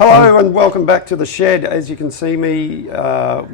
Hello and welcome back to the shed. As you can see me, I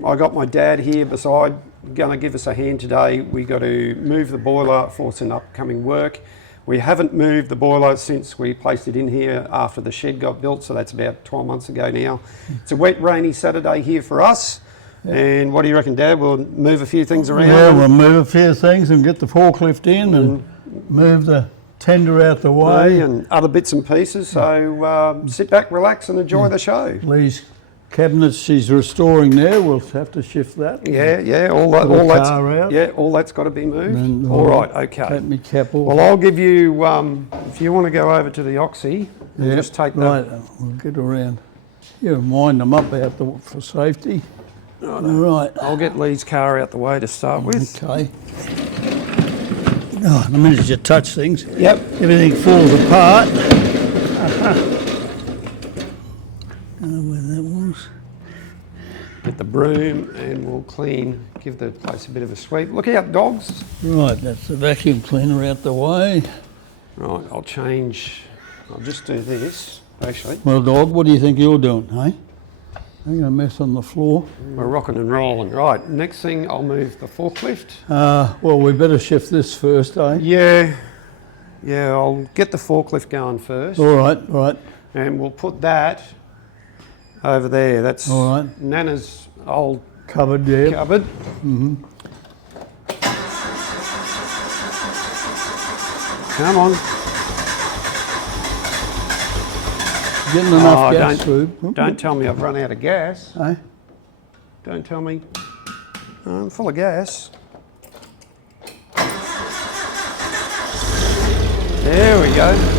got my dad here beside, going to give us a hand today. We got to move the boiler for some upcoming work. We haven't moved the boiler since we placed it in here after the shed got built, so that's about 12 months ago now. It's a wet, rainy Saturday here for us. Yeah. And what do you reckon, Dad? We'll move a few things around? Yeah, we'll move a few things and get the forklift in and move the tender out the way. And other bits and pieces. So sit back, relax and enjoy the show. These cabinets she's restoring there, we'll have to shift that. Yeah, all that's got to be moved. And, all right, okay. Take me cap off. Well, I'll give you, if you want to go over to the oxy, and just take that. Right, we'll get around. You wind them up out for safety. Right. I'll get Lee's car out the way to start with. Okay. Oh, the minute you touch things, yep, everything falls apart. Where that was. Get the broom and we'll clean, give the place a bit of a sweep. Look out, dogs. Right, that's the vacuum cleaner out the way. Right, I'll just do this, actually. Well, dog, what do you think you're doing, hey? I'm going to mess on the floor. We're rocking and rolling. Right, next thing I'll move the forklift. Well, we better shift this first, eh? Yeah, I'll get the forklift going first. All right. And we'll put that over there. That's all right. Nana's old cupboard, yeah. Cupboard. Mm-hmm. Come on. Getting enough gas food. Don't tell me I've run out of gas. Eh? Don't tell me. I'm full of gas. There we go.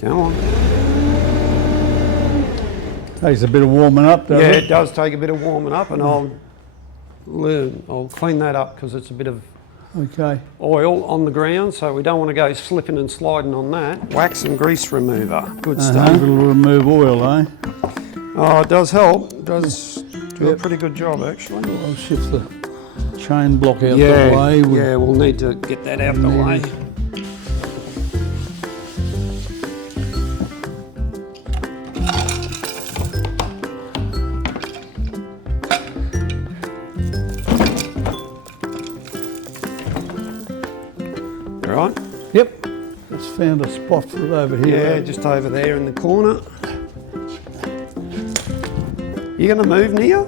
Come on. Takes a bit of warming up, doesn't it? Yeah, it does take a bit of warming up, and I'll clean that up because it's a bit of oil on the ground, so we don't want to go slipping and sliding on that. Wax and grease remover, good stuff. It'll remove oil, eh? Oh, it does help. It does do a pretty good job, actually. I'll shift the chain block out the way. Yeah, we'll need to get that out the way. Right? Yep. Just found a spot for it over here. Yeah, just over there in the corner. You going to move, Nia?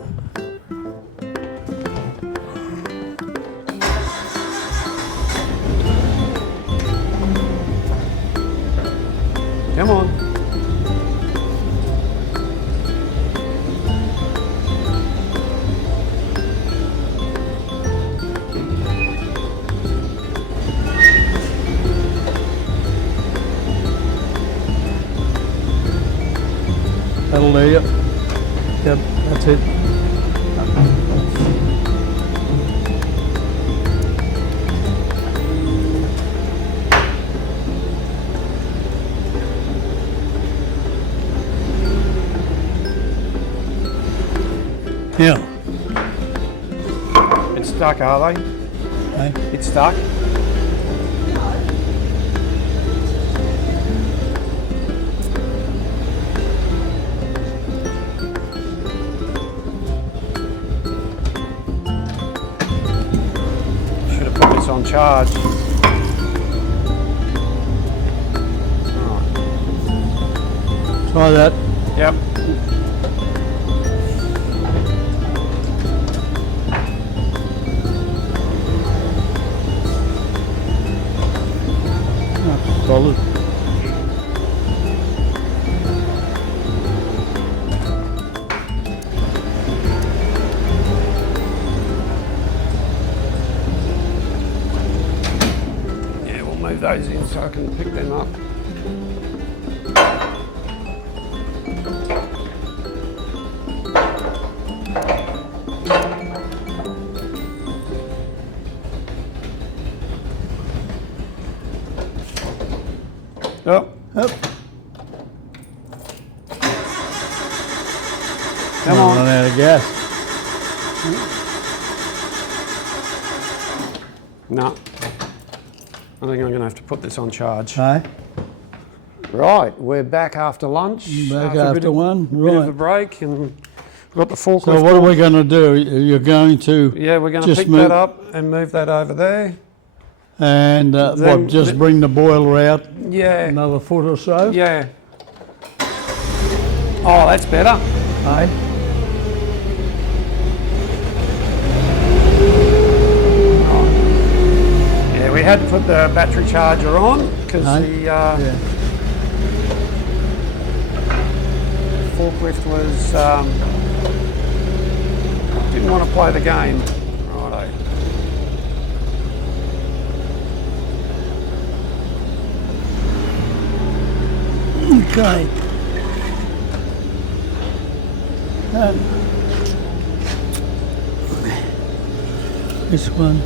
Come on. That'll do it. Yep, that's it. Yeah. It's stuck, are they? Hey? It's stuck? On charge. Try that. Yep. Solid. Move those in so I can pick them up. Come Run on. out of gas. No. I think I'm going to have to put this on charge. Hey? Right, we're back after lunch. Back a bit after of- one, Bit of a right. break, and got the forklift. So what are we going to do? You're going to Yeah, we're going to just pick move that up and move that over there. and Then- just bring the boiler out Yeah, another foot or so? yeah. Oh, that's better. Hey? Yeah, we had to put the battery charger on because Hey? the Yeah. forklift was didn't want to play the game. Righto. Okay. This one.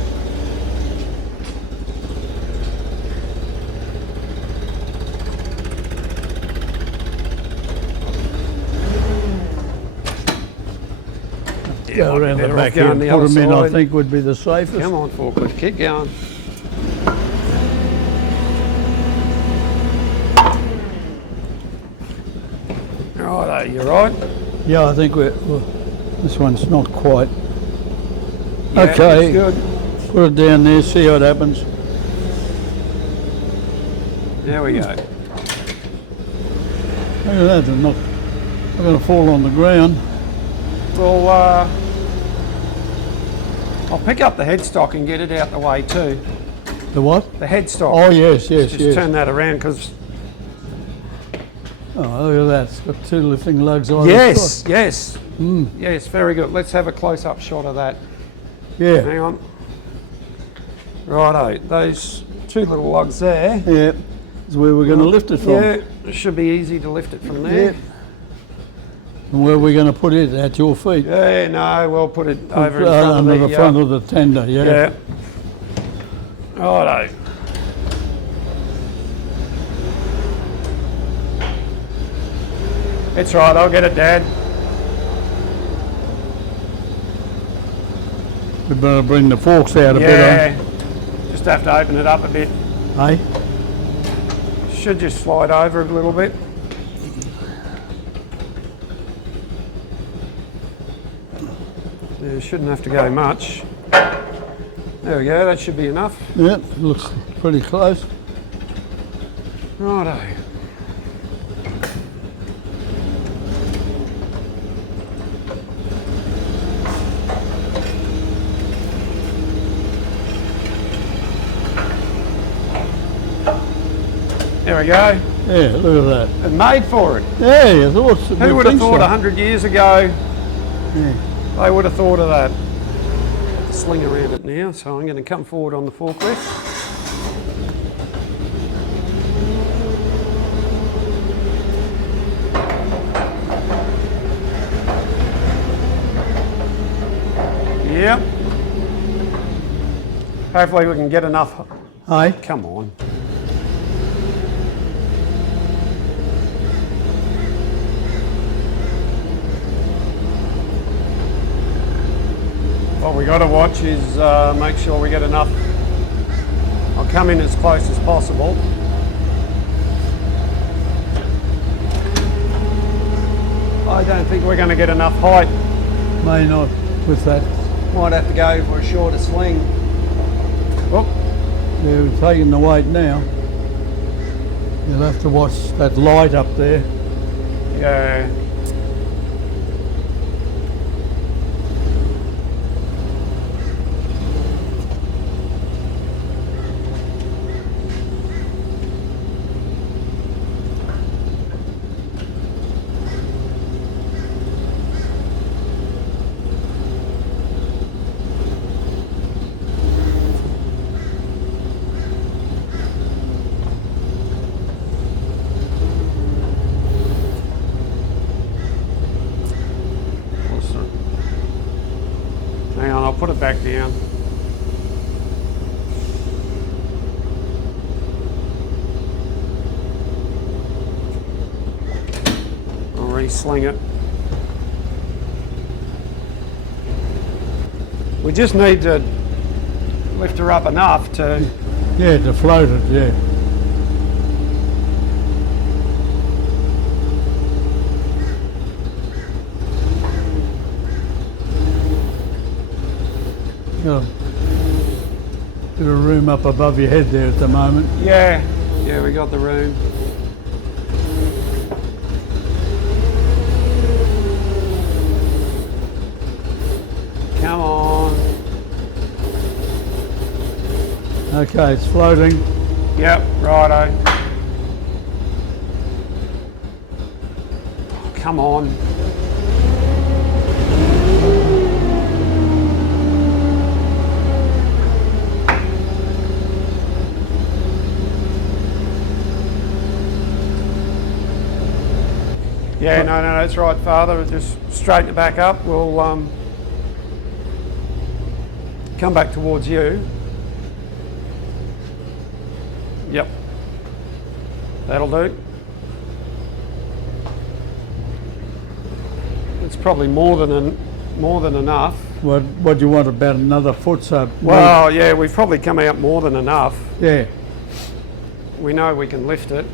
Go around the better off back here going and the put other them in, I side. think would be the safest. Come on, forklift, keep going. Righto, you right? Yeah, I think well, this one's not quite. Yeah, Okay. it's good. Put it down there, see what happens. There we go. Look at that, they're not going to fall on the ground. Well, I'll pick up the headstock and get it out the way too. The what? The headstock. Oh, yes, yes, Just yes. turn that around because. Oh, look at that. It's got two lifting lugs on Yes, yes. Yes, very good. Let's have a close-up shot of that. Yeah, Hang on. Righto, those two little lugs there. yeah. That's where we're going to lift it from. Yeah, it should be easy to lift it from there. Yeah. And where are we going to put it? At your feet? Yeah, no, we'll put it over in front Under of the the front of the tender, yeah. Yeah. Righto. It's right, I'll get it, Dad. We better bring the forks out a Yeah. Just have to open it up a bit. bit, eh? Should just slide over a little bit. Yeah, shouldn't have to go much. There we go, that should be enough. Yeah, looks pretty close. Righto. There we go. Yeah, look at that. And made for it. Yeah, you thought so. Who would have thought 100 years ago Yeah. they would have thought of that? Sling around it now, so I'm going to come forward on the forklift. Yep. Hopefully we can get enough. Hey? Come on. What we got to watch is make sure we get enough. I'll come in as close as possible. I don't think we're going to get enough height. May not with that. Might have to go for a shorter sling. Oh, Yeah, we're taking the weight now. You'll have to watch that light up there. yeah. Hang on, I'll put it back down. I'll re-sling it. We just need to lift her up enough to... Yeah, to float it, yeah. Got a bit of room up above your head there at the moment. Yeah, we got the room. Come on. Okay, it's floating. Yep, righto. Oh, come on. Yeah, no, that's right, Father. Just straighten it back up. We'll come back towards you. Yep. That'll do. It's probably more than enough. What do you want, about another foot? So Well, yeah, we've probably come out more than enough. yeah. We know we can lift it,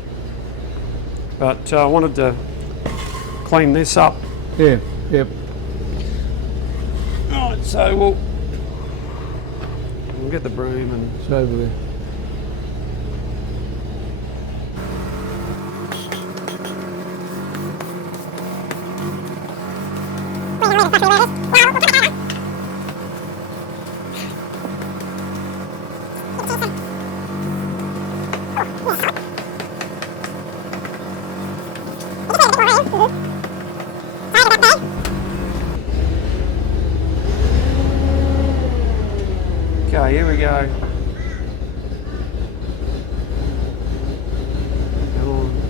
but I wanted to clean this up. Yeah, yep. Right, so we'll get the broom and... It's over there. Okay, here we go. Come on.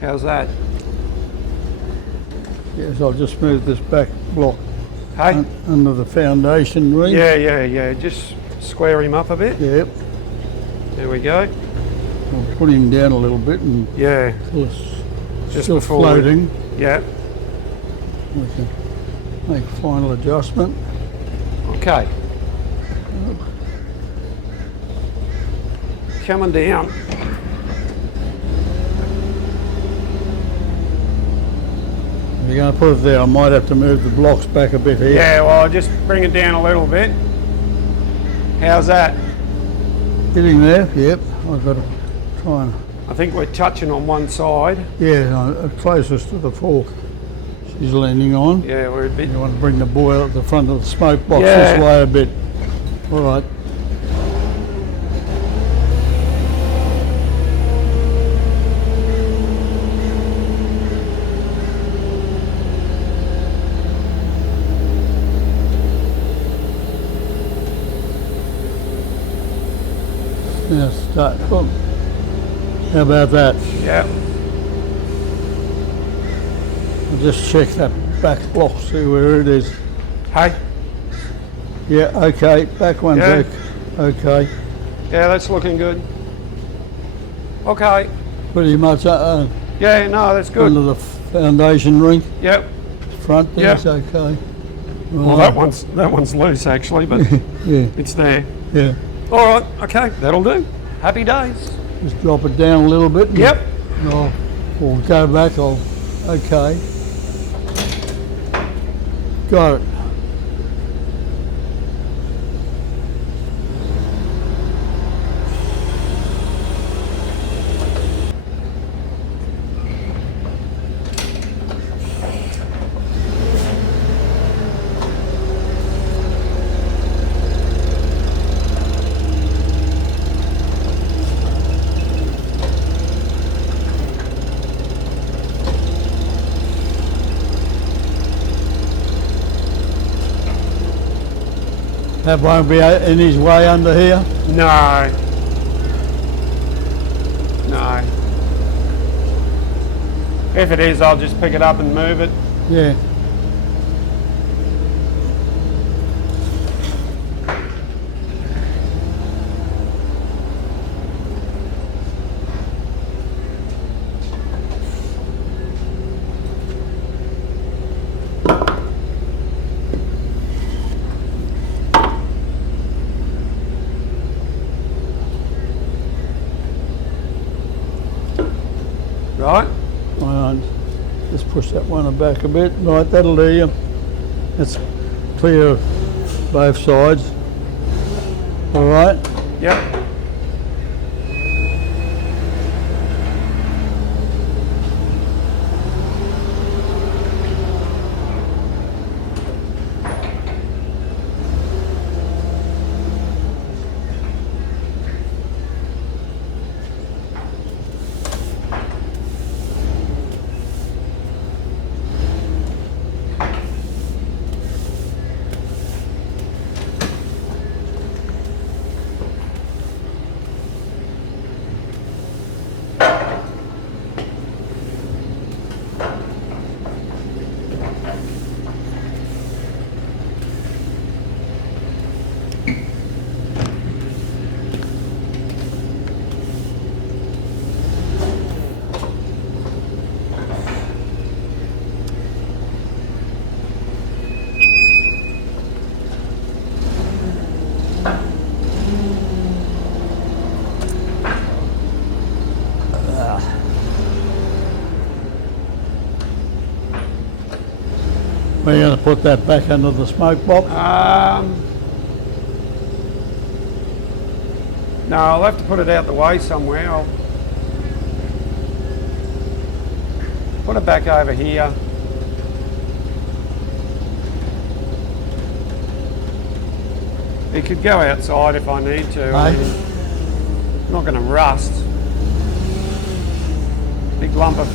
How's that? Yes, I'll just move this back block Hey? under the foundation ring. Yeah. Just square him up a bit. Yep. There we go. I'll put him down a little bit and Yeah. it's Just still before we- floating. Yeah. We can make final adjustment. Okay. Coming down. If you're going to put it there, I might have to move the blocks back a bit here. Yeah, well, I'll just bring it down a little bit. How's that? Getting there, yep. I've got to try and, I think we're touching on one side. yeah, closest to the fork she's leaning on. Yeah, we're a bit... You want to bring the boil at the front of the smoke box Yeah. this way a bit. All right. Now start. Boom. How about that? Yeah. I'll just check that back block, see where it is. Hey? Yeah, okay. Back one's Yeah. okay. Yeah, that's looking good. Okay. Pretty much Yeah, no, that's good. under the foundation ring. Yep. Front there's okay. Well, that one's loose actually, but Yeah, it's there. yeah. All right. Okay, that'll do. Happy days. Just drop it down a little bit. and Yep. We'll go back. Okay. Got it. That won't be in his way under here. No. No. If it is, I'll just pick it up and move it. Yeah. push that one back a bit. Right, that'll do you. It's clear of both sides. All right. Yep. We're going to put that back under the smoke box. No, I'll have to put it out the way somewhere. I'll put it back over here. It could go outside if I need to. I mean, it's not going to rust. Big lump of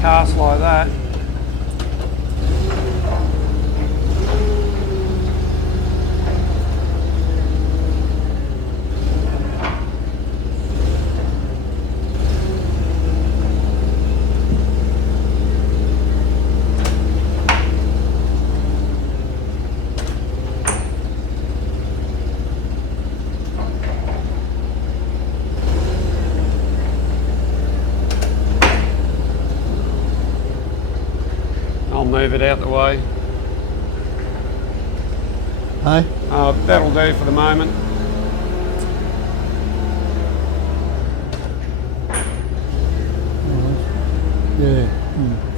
cast like that. I'll move it out the way. Hey? That'll do for the moment. Yeah.